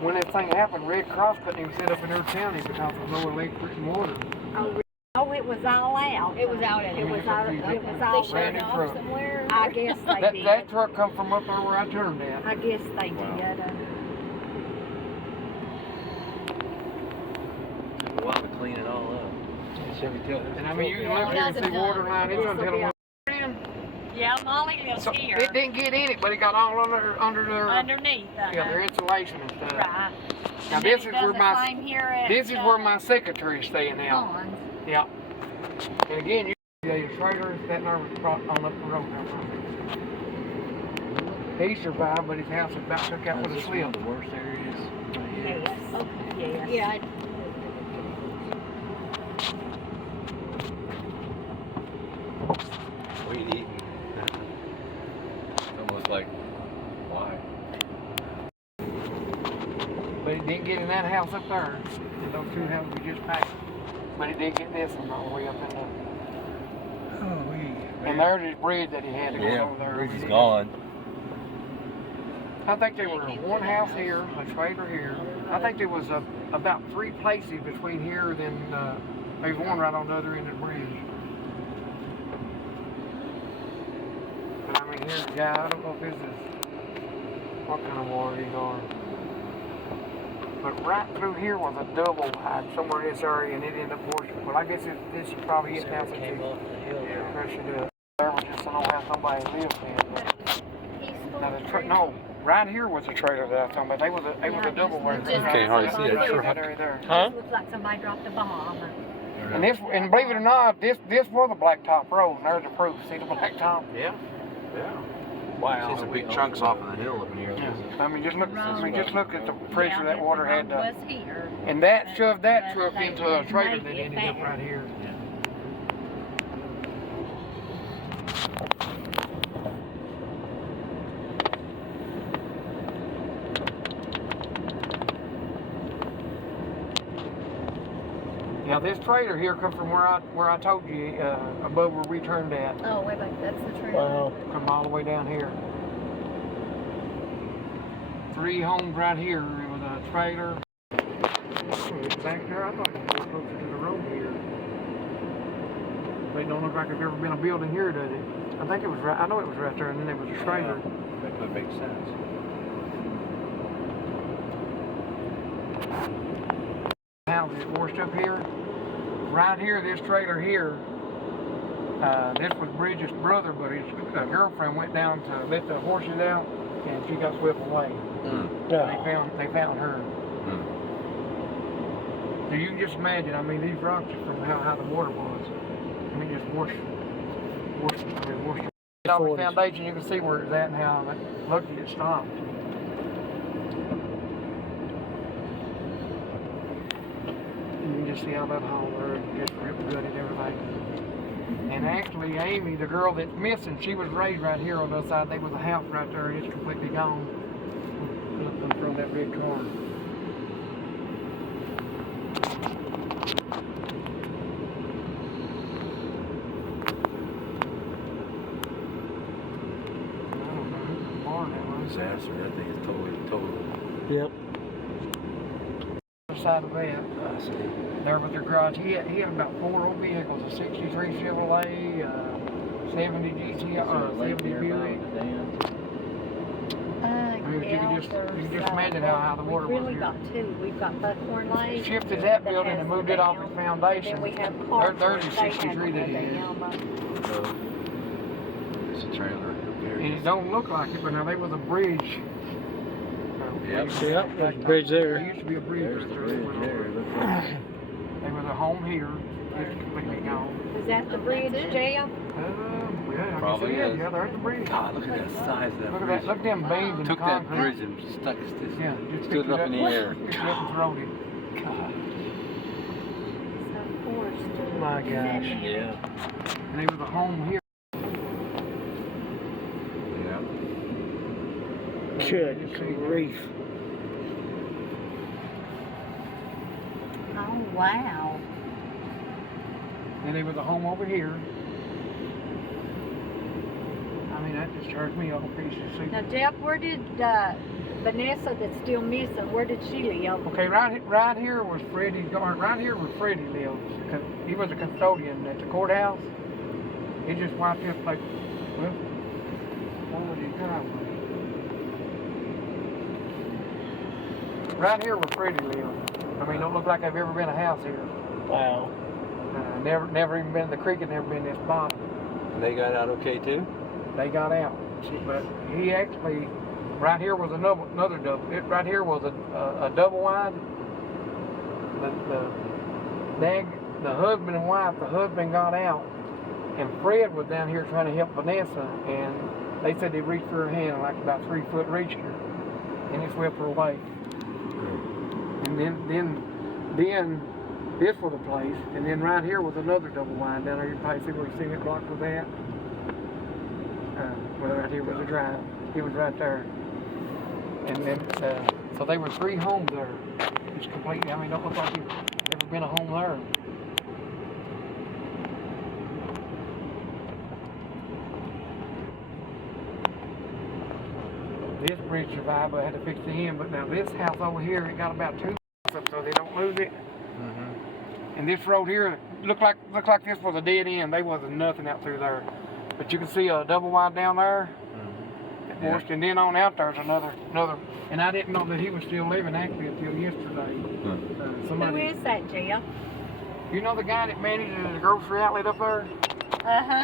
When that thing happened, Red Cross couldn't even set up in their county because of no electric and water. Oh, it was all out. It was out. It was all. It was all. They shut it off somewhere. I guess they did. That truck come from up there where I turned at. I guess they did. We'll have to clean it all up. And I mean, you can look here and see water line. It's gonna tell them. Yeah, Molly lives So here. it didn't get in it, but it got all under their Underneath. yeah, their insulation and stuff. Right. Now And this then is where it does the my same here at, this is where my secretary is staying now. Ponds. Yeah. And again, you see a trailer that nervous on up the road. He survived, but his house was about took out with a slip. The worst areas. Yes. Okay. Yes. Yeah. We ain't eating. It's almost like, why? But it didn't get in that house up there. And those two houses we just passed. But it did get this one all the way up in the. And there's his bridge that he had to go over there. The bridge is gone. I think there was one house here, a trailer here. I think there was about 3 places between here and then there's one right on the other end of the bridge. But I mean, here's a guy, I don't know if this is, what kind of water he's on. But right through here was a double hide somewhere in this area and it ended up washing. Well, I guess this is probably it now since Came off the hill. there was just an old house nobody lived in. Now no, right here was a trailer that I was talking about. They was a double where You can't hardly see it. There. Huh? It looks like somebody dropped a bomb. And believe it or not, this was a blacktop road, and there's the proof. See the blacktop? Yeah. Wow. See some big chunks off of the hill up in here. Yeah. I mean, just look at the pressure that water had. Was here. And that shoved that truck into a trailer that ended up right here. Now this trailer here come from where I told you above where we turned at. Oh, wait, that's the trailer. Wow. Come all the way down here. 3 homes right here. It was a trailer. Back there, I thought it was closer to the road here. But it don't look like there's ever been a building here, does it? I think it was right. I know it was right there, and then there was a trailer. That would make sense. Houses washed up here. Right here, this trailer here. This was Bridget's brother, but his girlfriend went down to let the horses out, and she got swept away. They found her. So you can just imagine. I mean, these rocks are from how high the water was. I mean, just washed. Off the foundation, you can see where it's at and how lucky it stopped. You can just see how that whole road just ripped gutted everything. And actually, Amy, the girl that's missing, she was raised right here on the other side. There was a house right there, and it's completely gone. From that big car. Disaster. That thing is totally. Yep. Other side of that, there was their garage. He had about 4 old vehicles: a '63 Chevrolet, 70 GTR, 70 Buick. You can just imagine how the water was here. We've got 2. We've got Buckhorn Lake. Shifted that building and moved it off its foundation. We have cars. There's a '63 that is. It's a trailer. And it don't look like it, but now there was a bridge. Yep. There's a bridge there. There used to be a bridge There's right the there. bridge there. There was a home here. It's completely gone. Is that the bridge, Jeff? Yeah, Probably is. Yeah, there's the bridge. God, look at that size of that Look at bridge. that. Look at them beams in Took the that concrete. bridge and stuck it. Yeah, just stood picked it up in the air. Picked it up and thrown it. God. My gosh. Yeah. And there was a home here. Yeah. Good grief. Oh, wow. And there was a home over here. I mean, that just charged me all pieces. Now, Jeff, where did Vanessa that's still missing, where did she live? Okay, right here was Freddie's garden. Right here was Freddie lived. He was a custodian at the courthouse. He just wiped this place. Well, what was his driveway? Right here where Freddie lived. I mean, don't look like I've ever been a house here. Wow. Never even been the creek had never been this bottom. They got out okay too? They got out. But he actually, right here was another double. Right here was a double wide. The husband and wife, the husband got out, and Fred was down here trying to help Vanessa, and they said they reached for her hand, like about 3 foot reached her, and he swept her away. And then this was the place, and then right here was another double wide down there. You probably see where you see it blocked with that. Well, right here was a drive. He was right there. And then, so there were 3 homes there. It's completely, I mean, don't look like there's ever been a home there. This bridge survived, but I had to fix the end. But now this house over here, it got about 2 up so they don't lose it. And this road here looked like this was a dead end. There wasn't nothing out through there. But you can see a double wide down there. Yeah. And then on out there's another. And I didn't know that he was still living actually until yesterday. Who is that, Jeff? You know the guy that manages the grocery outlet up there? Uh-huh.